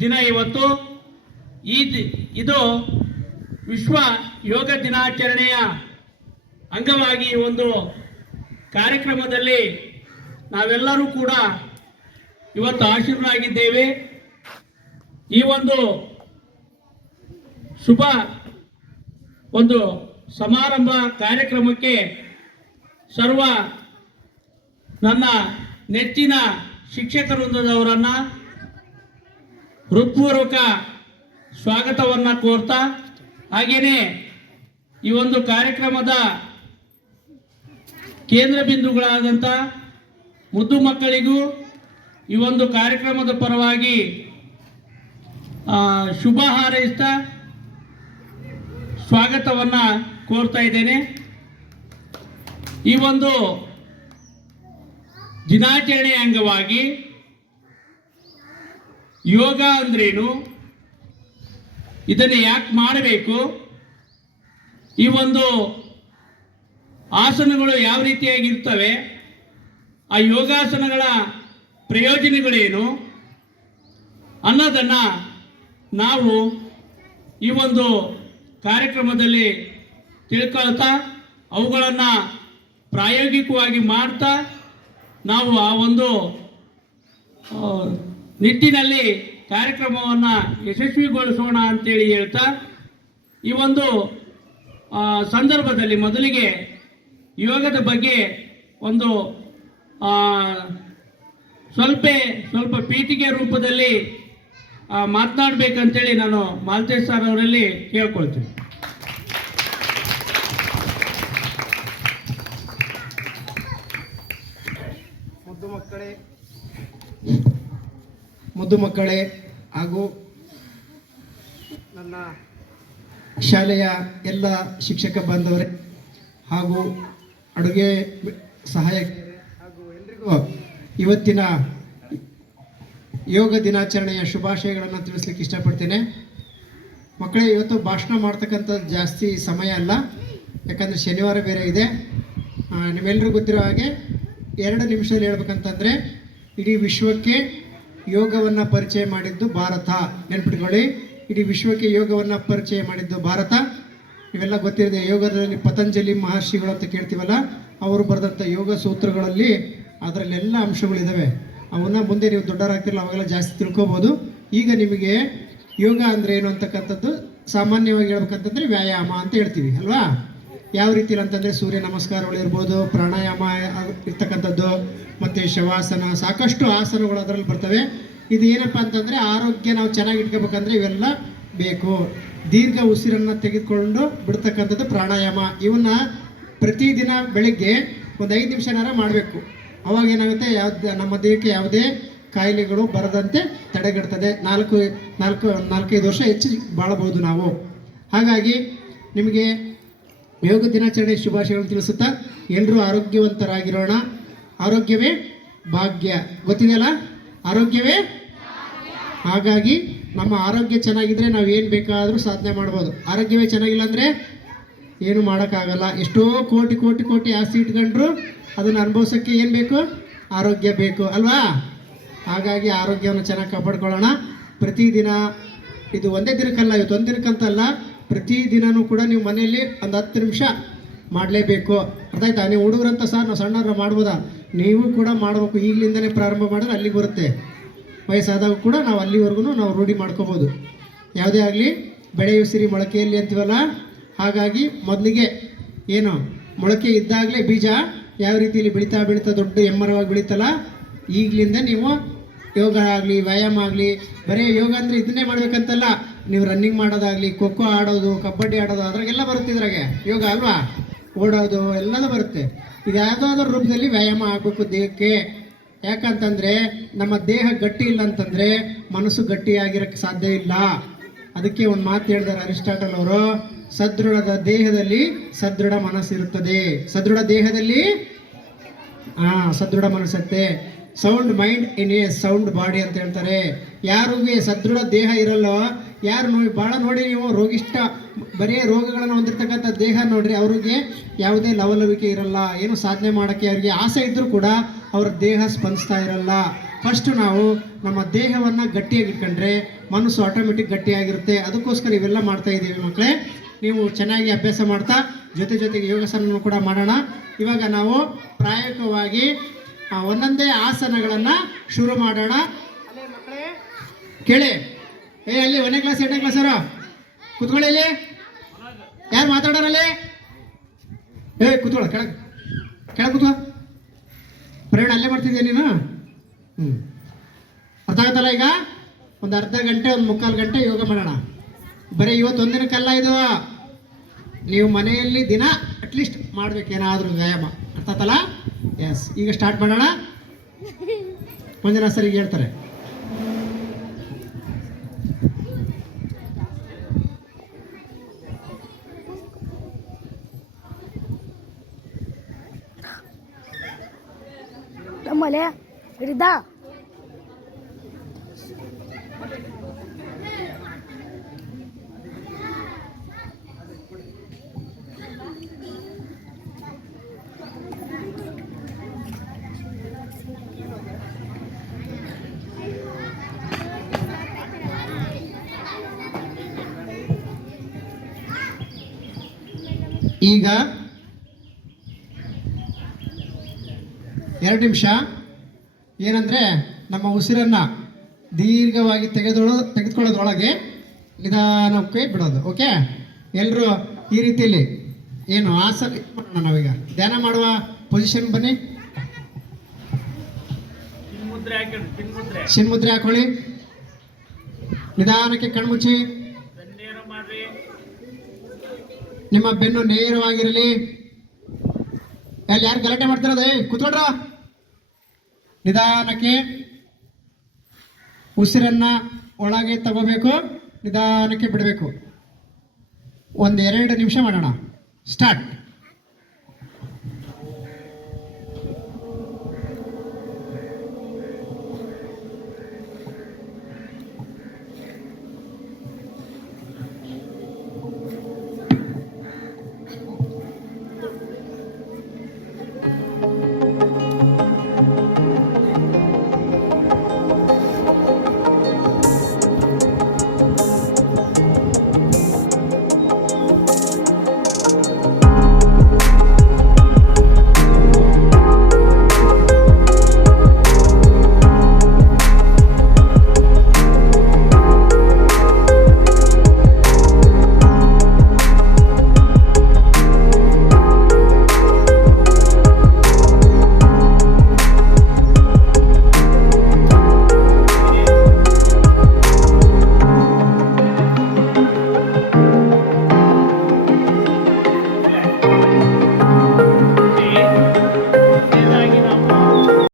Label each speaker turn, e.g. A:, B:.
A: ದಿನ ಇವತ್ತು ಈ ಇದು ವಿಶ್ವ ಯೋಗ ದಿನಾಚರಣೆಯ ಅಂಗವಾಗಿ ಒಂದು ಕಾರ್ಯಕ್ರಮದಲ್ಲಿ ನಾವೆಲ್ಲರೂ ಕೂಡ ಇವತ್ತು ಆಶೀರ್ವರಾಗಿದ್ದೇವೆ ಈ ಒಂದು ಶುಭ ಒಂದು ಸಮಾರಂಭ ಕಾರ್ಯಕ್ರಮಕ್ಕೆ ಸರ್ವ ನನ್ನ ನೆಚ್ಚಿನ ಶಿಕ್ಷಕ ವೃಂದದವರನ್ನು ಹೃತ್ಪೂರ್ವಕ ಸ್ವಾಗತವನ್ನು ಕೋರ್ತಾ ಹಾಗೆಯೇ ಈ ಒಂದು ಕಾರ್ಯಕ್ರಮದ ಕೇಂದ್ರ ಬಿಂದುಗಳಾದಂಥ ಮುದ್ದು ಮಕ್ಕಳಿಗೂ ಈ ಒಂದು ಕಾರ್ಯಕ್ರಮದ ಪರವಾಗಿ ಶುಭ ಹಾರೈಸ್ತಾ ಸ್ವಾಗತವನ್ನು ಕೋರ್ತಾ ಇದ್ದೇನೆ. ಈ ಒಂದು ದಿನಾಚರಣೆಯ ಅಂಗವಾಗಿ ಯೋಗ ಅಂದ್ರೇನು? ಇದನ್ನು ಯಾಕೆ ಮಾಡಬೇಕು? ಈ ಒಂದು ಆಸನಗಳು ಯಾವ ರೀತಿಯಾಗಿರ್ತವೆ? ಆ ಯೋಗಾಸನಗಳ ಪ್ರಯೋಜನಗಳೇನು? ಅನ್ನೋದನ್ನು ನಾವು ಈ ಒಂದು ಕಾರ್ಯಕ್ರಮದಲ್ಲಿ ತಿಳ್ಕೊಳ್ತಾ, ಅವುಗಳನ್ನು ಪ್ರಾಯೋಗಿಕವಾಗಿ ಮಾಡ್ತಾ, ನಾವು ಆ ಒಂದು ನಿಟ್ಟಿನಲ್ಲಿ ಕಾರ್ಯಕ್ರಮವನ್ನು ಯಶಸ್ವಿಗೊಳಿಸೋಣ ಅಂತೇಳಿ ಹೇಳ್ತಾ, ಈ ಒಂದು ಸಂದರ್ಭದಲ್ಲಿ ಮೊದಲಿಗೆ ಯೋಗದ ಬಗ್ಗೆ ಒಂದು ಸ್ವಲ್ಪ ಸ್ವಲ್ಪ ಪೀಠಿಗೆ ರೂಪದಲ್ಲಿ ಮಾತನಾಡ್ಬೇಕಂತೇಳಿ ನಾನು ಮಾಲ್ತೇಶ್ ಸರ್ ಅವರಲ್ಲಿ ಕೇಳ್ಕೊಳ್ತೀನಿ.
B: ಮುದ್ದು ಮಕ್ಕಳೇ ಮುದ್ದು ಮಕ್ಕಳೇ ಹಾಗೂ ನನ್ನ ಶಾಲೆಯ ಎಲ್ಲ ಶಿಕ್ಷಕ ಬಾಂಧವರೇ ಹಾಗೂ ಅಡುಗೆ ಸಹಾಯಕ ಹಾಗೂ ಎಲ್ರಿಗೂ ಇವತ್ತಿನ ಯೋಗ ದಿನಾಚರಣೆಯ ಶುಭಾಶಯಗಳನ್ನು ತಿಳಿಸ್ಲಿಕ್ಕೆ ಇಷ್ಟಪಡ್ತೇನೆ. ಮಕ್ಕಳೇ ಇವತ್ತು ಭಾಷಣ ಮಾಡ್ತಕ್ಕಂಥದ್ದು ಜಾಸ್ತಿ ಸಮಯ ಅಲ್ಲ. ಯಾಕಂದರೆ ಶನಿವಾರ ಬೇರೆ ಇದೆ. ನಿಮ್ಮೆಲ್ಲರಿಗೂ ಗೊತ್ತಿರೋ ಹಾಗೆ ಎರಡು ನಿಮಿಷದಲ್ಲಿ ಹೇಳ್ಬೇಕಂತಂದರೆ ಇಡೀ ವಿಶ್ವಕ್ಕೆ ಯೋಗವನ್ನು ಪರಿಚಯ ಮಾಡಿದ್ದು ಭಾರತ. ನೆನ್ಪಿಟ್ಕೊಳ್ಳಿ, ಇಡೀ ವಿಶ್ವಕ್ಕೆ ಯೋಗವನ್ನು ಪರಿಚಯ ಮಾಡಿದ್ದು ಭಾರತ. ಇವೆಲ್ಲ ಗೊತ್ತಿರದೆ ಯೋಗದಲ್ಲಿ ಪತಂಜಲಿ ಮಹರ್ಷಿಗಳು ಅಂತ ಕೇಳ್ತೀವಲ್ಲ, ಅವರು ಬರೆದಂಥ ಯೋಗ ಸೂತ್ರಗಳಲ್ಲಿ ಅದರಲ್ಲೆಲ್ಲ ಅಂಶಗಳಿದ್ದಾವೆ ಅವನ್ನ ಮುಂದೆ ನೀವು ದೊಡ್ಡರಾಗ್ತಿರಲ್ಲ ಅವಾಗೆಲ್ಲ ಜಾಸ್ತಿ ತಿಳ್ಕೊಬೋದು. ಈಗ ನಿಮಗೆ ಯೋಗ ಅಂದರೆ ಏನು ಅಂತಕ್ಕಂಥದ್ದು ಸಾಮಾನ್ಯವಾಗಿ ಹೇಳ್ಬೇಕಂತಂದರೆ ವ್ಯಾಯಾಮ ಅಂತ ಹೇಳ್ತೀವಿ, ಅಲ್ವಾ? ಯಾವ ರೀತಿ ಅಂತಂದರೆ ಸೂರ್ಯ ನಮಸ್ಕಾರಗಳು ಇರ್ಬೋದು, ಪ್ರಾಣಾಯಾಮ ಇರ್ತಕ್ಕಂಥದ್ದು, ಮತ್ತು ಶವಾಸನ, ಸಾಕಷ್ಟು ಆಸನಗಳು ಅದರಲ್ಲಿ ಬರ್ತವೆ. ಇದು ಏನಪ್ಪ ಅಂತಂದರೆ ಆರೋಗ್ಯ ನಾವು ಚೆನ್ನಾಗಿ ಇಟ್ಕೋಬೇಕಂದ್ರೆ ಇವೆಲ್ಲ ಬೇಕು. ದೀರ್ಘ ಉಸಿರನ್ನು ತೆಗೆದುಕೊಂಡು ಬಿಡ್ತಕ್ಕಂಥದ್ದು ಪ್ರಾಣಾಯಾಮ. ಇವನ್ನ ಪ್ರತಿದಿನ ಬೆಳಿಗ್ಗೆ ಒಂದು ಐದು ನಿಮಿಷನಾರ ಮಾಡಬೇಕು. ಅವಾಗ ಏನಾಗುತ್ತೆ, ಯಾವ್ದು ನಮ್ಮ ದೇಹಕ್ಕೆ ಯಾವುದೇ ಕಾಯಿಲೆಗಳು ಬರದಂತೆ ತಡೆಗಟ್ತದೆ. ನಾಲ್ಕು ನಾಲ್ಕು, ನಾಲ್ಕೈದು ವರ್ಷ ಹೆಚ್ಚು ಬಾಳಬಹುದು ನಾವು. ಹಾಗಾಗಿ ನಿಮಗೆ ಯೋಗ ದಿನಾಚರಣೆ ಶುಭಾಶಯಗಳನ್ನು ತಿಳಿಸುತ್ತಾ ಎಲ್ಲರೂ ಆರೋಗ್ಯವಂತರಾಗಿರೋಣ. ಆರೋಗ್ಯವೇ ಭಾಗ್ಯ. ಗೊತ್ತಿದೆಯಲ್ಲ? ಆರೋಗ್ಯವೇ ಹಾಗಾಗಿ ನಮ್ಮ ಆರೋಗ್ಯ ಚೆನ್ನಾಗಿದ್ರೆ ನಾವು ಏನು ಬೇಕಾದರೂ ಸಾಧನೆ ಮಾಡ್ಬೋದು. ಆರೋಗ್ಯವೇ ಚೆನ್ನಾಗಿಲ್ಲ ಅಂದರೆ ಏನು ಮಾಡೋಕ್ಕಾಗಲ್ಲ. ಎಷ್ಟೋ ಕೋಟಿ ಕೋಟಿ ಕೋಟಿ ಆಸ್ತಿ ಇಟ್ಕೊಂಡ್ರು ಅದನ್ನು ಅನುಭವಿಸೋಕ್ಕೆ ಏನು ಬೇಕು? ಆರೋಗ್ಯ ಬೇಕು. ಅಲ್ವಾ? ಹಾಗಾಗಿ ಆರೋಗ್ಯವನ್ನು ಚೆನ್ನಾಗಿ ಕಾಪಾಡ್ಕೊಳ್ಳೋಣ. ಪ್ರತಿದಿನ ಇದು ಒಂದೇ ದಿನಕ್ಕಲ್ಲ ಇವತ್ತು ಒಂದು ದಿನಕ್ಕಂತಲ್ಲ ಪ್ರತಿದಿನನೂ ಕೂಡ ನೀವು ಮನೆಯಲ್ಲಿ ಒಂದು ಹತ್ತು ನಿಮಿಷ ಮಾಡಲೇಬೇಕು. ಅರ್ಥ ಆಯ್ತಾ? ನೀವು ಹುಡುಗರಂತ ಸರ್ ನಾವು ಸಣ್ಣವ್ರ ಮಾಡ್ಬೋದಾ? ನೀವು ಕೂಡ ಮಾಡಬೇಕು. ಈಗಲಿಂದನೇ ಪ್ರಾರಂಭ ಮಾಡಿದ್ರೆ ಅಲ್ಲಿಗೆ ಬರುತ್ತೆ. ವಯಸ್ಸಾದಾಗ ಕೂಡ ನಾವು ಅಲ್ಲಿವರೆಗೂ ನಾವು ರೂಢಿ ಮಾಡ್ಕೋಬೋದು. ಯಾವುದೇ ಆಗಲಿ, ಬೆಳೆಯು ಸಿರಿ ಮೊಳಕೆಯಲ್ಲಿ ಅಂತೀವಲ್ಲ? ಹಾಗಾಗಿ ಮೊದಲಿಗೆ ಏನು? ಮೊಳಕೆ ಇದ್ದಾಗಲೇ ಬೀಜ ಯಾವ ರೀತಿಯಲ್ಲಿ ಬೆಳೀತಾ ಬೆಳೀತಾ ದೊಡ್ಡ ಎಮ್ಮರವಾಗಿ ಬೆಳೀತಲ್ಲ? ಈಗಲಿಂದ ನೀವು ಯೋಗ ಆಗಲಿ, ವ್ಯಾಯಾಮ ಆಗಲಿ, ಬರೀ ಯೋಗ ಅಂದರೆ ಇದನ್ನೇ ಮಾಡ್ಬೇಕಂತಲ್ಲ. ನೀವು ರನ್ನಿಂಗ್ ಮಾಡೋದಾಗಲಿ ಖೋಖೋ ಆಡೋದು, ಕಬಡ್ಡಿ ಆಡೋದು, ಅದ್ರಾಗೆಲ್ಲ ಬರುತ್ತೆ ಇದ್ರಾಗೆ. ಯೋಗ ಅಲ್ವಾ? ಓಡೋದು ಎಲ್ಲದೂ ಬರುತ್ತೆ. ಇದು ಯಾವುದಾದ್ರೂ ರೂಪದಲ್ಲಿ ವ್ಯಾಯಾಮ ಆಗಬೇಕು ದೇಹಕ್ಕೆ. ಯಾಕಂತಂದರೆ, ನಮ್ಮ ದೇಹ ಗಟ್ಟಿ ಇಲ್ಲ ಅಂತಂದರೆ ಮನಸ್ಸು ಗಟ್ಟಿಯಾಗಿರೋಕ್ಕೆ ಸಾಧ್ಯ ಇಲ್ಲ. ಅದಕ್ಕೆ ಒಂದು ಮಾತು ಹೇಳಿದಾರೆ ಅರಿಸ್ಟಾಟಲ್ ಅವರು, ಸದೃಢದ ದೇಹದಲ್ಲಿ ಸದೃಢ ಮನಸ್ಸಿರುತ್ತದೆ. ಸದೃಢ ದೇಹದಲ್ಲಿ? ಹಾಂ ಸದೃಢ ಮನಸ್ಸತ್ತೆ. Sound mind in a sound body ಅಂತ ಹೇಳ್ತಾರೆ. ಯಾರಿಗೆ ಸದೃಢ ದೇಹ ಇರಲ್ಲೋ ಯಾರು ನೋಡಿ ಭಾಳ ನೋಡಿ ನೀವು ರೋಗಿಷ್ಟ ಬರೀ ರೋಗಗಳನ್ನು ಹೊಂದಿರತಕ್ಕಂಥ ದೇಹ ನೋಡ್ರಿ ಅವ್ರಿಗೆ ಯಾವುದೇ ಲವಲವಿಕೆ ಇರಲ್ಲ ಏನು ಸಾಧನೆ ಮಾಡೋಕ್ಕೆ ಅವರಿಗೆ ಆಸೆ ಇದ್ದರೂ ಕೂಡ ಅವ್ರ ದೇಹ ಸ್ಪಂದಿಸ್ತಾ ಇರಲ್ಲ. ಫಸ್ಟ್ ನಾವು ನಮ್ಮ ದೇಹವನ್ನು ಗಟ್ಟಿಯಾಗಿ ಇಟ್ಕೊಂಡ್ರೆ ಮನಸ್ಸು ಆಟೋಮೆಟಿಕ್ ಗಟ್ಟಿಯಾಗಿರುತ್ತೆ. ಅದಕ್ಕೋಸ್ಕರ ಇವೆಲ್ಲ ಮಾಡ್ತಾ ಇದ್ದೀವಿ ಮಕ್ಕಳೇ. ನೀವು ಚೆನ್ನಾಗಿ ಅಭ್ಯಾಸ ಮಾಡ್ತಾ ಜೊತೆ ಜೊತೆಗೆ ಯೋಗಾಸನ ಕೂಡ ಮಾಡೋಣ. ಇವಾಗ ನಾವು ಪ್ರಾಯೋಗಿಕವಾಗಿ ಒಂದೊಂದೇ ಆಸನಗಳನ್ನು ಶುರು ಮಾಡೋಣ. ಮಕ್ಕಳೇ. ಕೇಳಿ. ಏ, ಅಲ್ಲಿ ಒಂದನೇ ಕ್ಲಾಸ್ ಎರಡನೇ ಕ್ಲಾಸ್ ಅವರು? ಕುತ್ಕೊಳ್ಳಿ ಇಲ್ಲಿ ಯಾರು ಮಾತಾಡೋರಲ್ಲಿ? ಏ, ಕುತ್ಕೊಳ್ಳ, ಕೆಳಗೆ. ಕೆಳಗೆ ಕುತ್ಕೋ. ಪ್ರಯಾಣ ಅಲ್ಲೇ ಮಾಡ್ತಿದ್ಯಾ ನೀನು? ಹ್ಞೂ ಅರ್ಥ ಆಗುತ್ತಲ್ಲ ಈಗ? ಒಂದು ಅರ್ಧ ಗಂಟೆ, ಒಂದು ಮುಕ್ಕಾಲು ಗಂಟೆ ಯೋಗ ಮಾಡೋಣ. ಬರೀ ಇವತ್ತು ಕಲ್ಲ ಇದು. ನೀವು ಮನೆಯಲ್ಲಿ ದಿನ ಅಟ್ಲೀಸ್ಟ್ ಮಾಡ್ಬೇಕೇನಾದರೂ ವ್ಯಾಯಾಮ. ಅರ್ಥ ಆತಲ್ಲ ಎಸ್ ಈಗ ಸ್ಟಾರ್ಟ್ ಮಾಡೋಣ. ಒಂದಿನ ಸರಿಗೆ ಹೇಳ್ತಾರೆ.
C: mulher gritar.
B: ಈಗ ಎರಡು ನಿಮಿಷ. ಏನಂದರೆ ನಮ್ಮ ಉಸಿರನ್ನು ದೀರ್ಘವಾಗಿ ತೆಗೆದೊಳ ತೆಗೆದುಕೊಳ್ಳೋದ್ರೊಳಗೆ ನಿಧಾನಕ್ಕೆ ಬಿಡೋದು ಓಕೆ ಎಲ್ಲರೂ ಈ ರೀತಿಯಲ್ಲಿ ಏನು ಆಸನ ಮಾಡೋಣ ನಾವೀಗ. ಧ್ಯಾನ ಮಾಡುವ ಪೊಸಿಷನ್ ಬನ್ನಿ. ಶಿನ್ಮುದ್ರೆ ಹಾಕೊಳ್ಳಿ. ನಿಧಾನಕ್ಕೆ ಕಣ್ಮುಚ್ಚಿ. ನಿಮ್ಮ ಬೆನ್ನು ನೇರವಾಗಿರಲಿ. ಅಲ್ಲಿ ಯಾರು ಗಲಾಟೆ ಮಾಡ್ತಿರೋದೇ? ಕೂತ್ಕೊಡ್ರ ನಿಧಾನಕ್ಕೆ ಉಸಿರನ್ನ ಒಳಗೆ ತಗೋಬೇಕು, ನಿಧಾನಕ್ಕೆ ಬಿಡಬೇಕು. ಒಂದೆರಡು ನಿಮಿಷ ಮಾಡೋಣ. ಸ್ಟಾರ್ಟ್.